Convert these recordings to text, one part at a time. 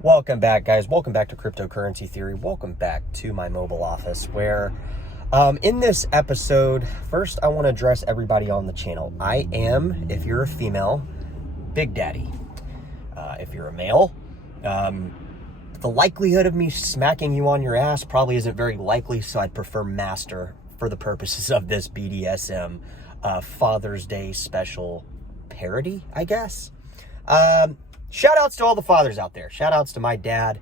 Welcome back, guys. Welcome back to Cryptocurrency Theory. Welcome back to my mobile office where in this episode, first I want to address everybody on the channel. I am, if you're a female, Big Daddy. If you're a male, the likelihood of me smacking you on your ass probably isn't very likely, so I'd prefer Master for the purposes of this BDSM Father's Day special parody, I guess. Shout outs to all the fathers out there. Shout outs to my dad.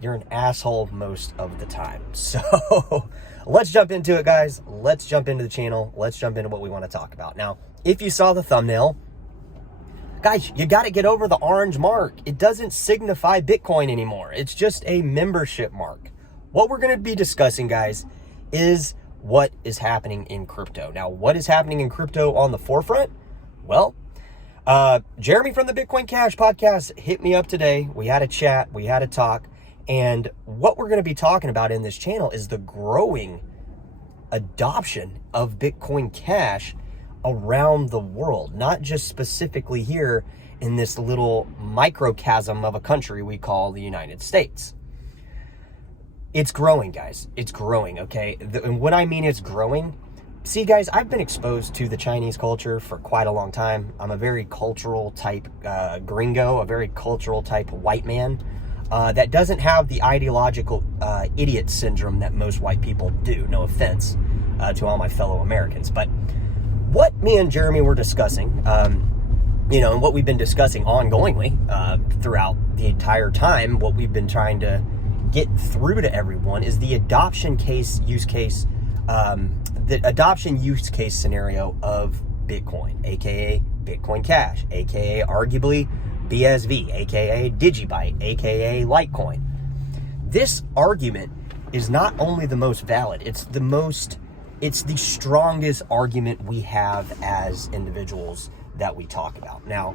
You're an asshole most of the time. So let's jump into it, guys. Let's jump into the channel. Let's jump into what we want to talk about. Now, if you saw the thumbnail, guys, you got to get over the orange mark. It doesn't signify Bitcoin anymore. It's just a membership mark. What we're going to be discussing, guys, is what is happening in crypto. Now, what is happening in crypto on the forefront? Well, Jeremy from the Bitcoin Cash podcast hit me up today. We had a chat, we had a talk, and what we're going to be talking about in this channel is the growing adoption of Bitcoin Cash around the world, not just specifically here in this little microcosm of a country we call the United States. It's growing, guys. It's growing, okay? And what I mean it's growing, see, guys, I've been exposed to the Chinese culture for quite a long time. I'm a very cultural type gringo, a very cultural type white man that doesn't have the ideological idiot syndrome that most white people do. No offense to all my fellow Americans. But what me and Jeremy were discussing, and what we've been discussing ongoingly throughout the entire time, what we've been trying to get through to everyone is the adoption use case scenario of Bitcoin, aka Bitcoin Cash, aka arguably BSV, aka Digibyte, aka Litecoin. This argument is not only the most valid, it's the strongest argument we have as individuals that we talk about. Now,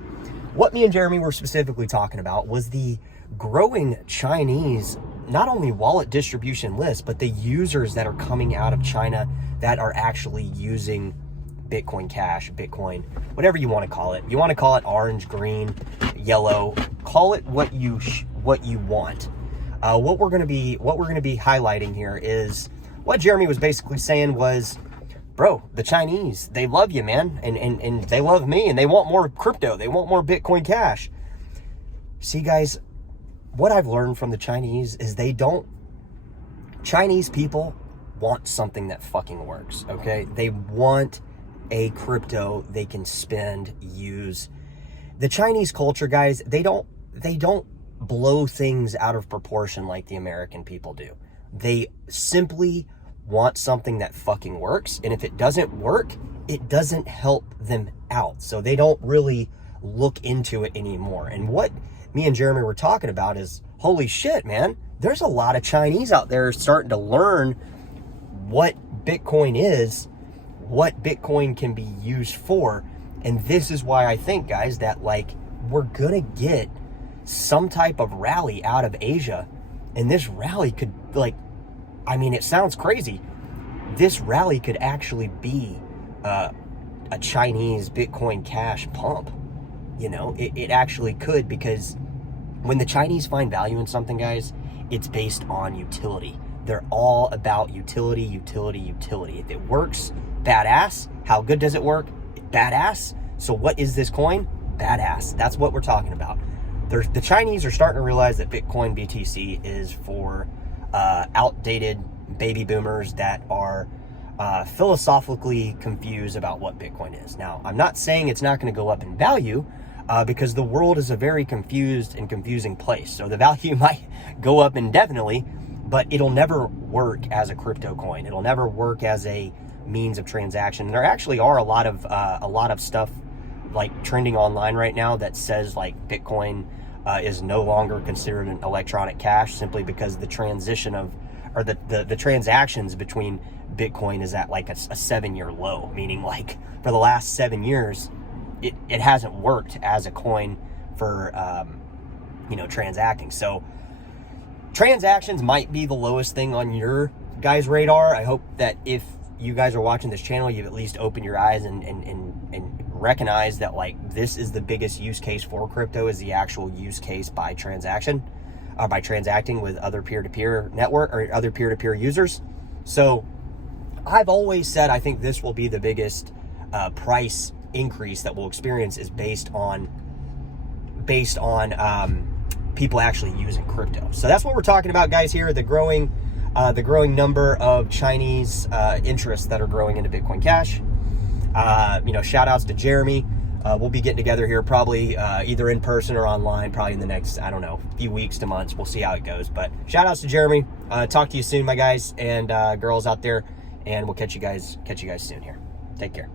what me and Jeremy were specifically talking about was the growing Chinese, not only wallet distribution list, but the users that are coming out of China that are actually using Bitcoin Cash, Bitcoin, whatever you want to call it. You want to call it orange, green, yellow, call it what you want. What we're going to be highlighting here is what Jeremy was basically saying was, bro, the Chinese, they love you, man, and they love me, and they want more crypto, they want more Bitcoin Cash. See, guys, what I've learned from the Chinese is Chinese people want something that fucking works, okay? They want a crypto they can spend, use. The Chinese culture, guys, they don't blow things out of proportion like the American people do. They simply want something that fucking works, and if it doesn't work, it doesn't help them out. So they don't really look into it anymore. And what me and Jeremy were talking about is, holy shit, man, there's a lot of Chinese out there starting to learn what Bitcoin is, what Bitcoin can be used for. And this is why I think, guys, that we're gonna get some type of rally out of Asia. And this rally could, it sounds crazy. This rally could actually be a Chinese Bitcoin Cash pump. It actually could, because when the Chinese find value in something, guys, it's based on utility. They're all about utility, utility, utility. If it works, badass. How good does it work? Badass. So what is this coin? Badass. That's what we're talking about. The Chinese are starting to realize that Bitcoin BTC is for outdated baby boomers that are philosophically confused about what Bitcoin is. Now, I'm not saying it's not going to go up in value, because the world is a very confused and confusing place. So the value might go up indefinitely, but it'll never work as a crypto coin. It'll never work as a means of transaction. And there actually are a lot of stuff trending online right now that says Bitcoin is no longer considered an electronic cash, simply because the transition the transactions between Bitcoin is at a 7-year low, meaning for the last 7 years, it hasn't worked as a coin for transacting. So transactions might be the lowest thing on your guys' radar. I hope that if you guys are watching this channel, you've at least opened your eyes and recognize that this is the biggest use case for crypto, is the actual use case by transaction. by transacting with other peer-to-peer network or other peer-to-peer users. So I've always said I think this will be the biggest price increase that we'll experience is based on people actually using crypto. So that's what we're talking about, guys. Here, the growing number of Chinese interests that are growing into Bitcoin Cash. Shout outs to Jeremy. We'll be getting together here probably either in person or online, probably in the next, I don't know, few weeks to months. We'll see how it goes. But shout outs to Jeremy. Talk to you soon, my guys and girls out there, and we'll catch you guys soon here. Take care.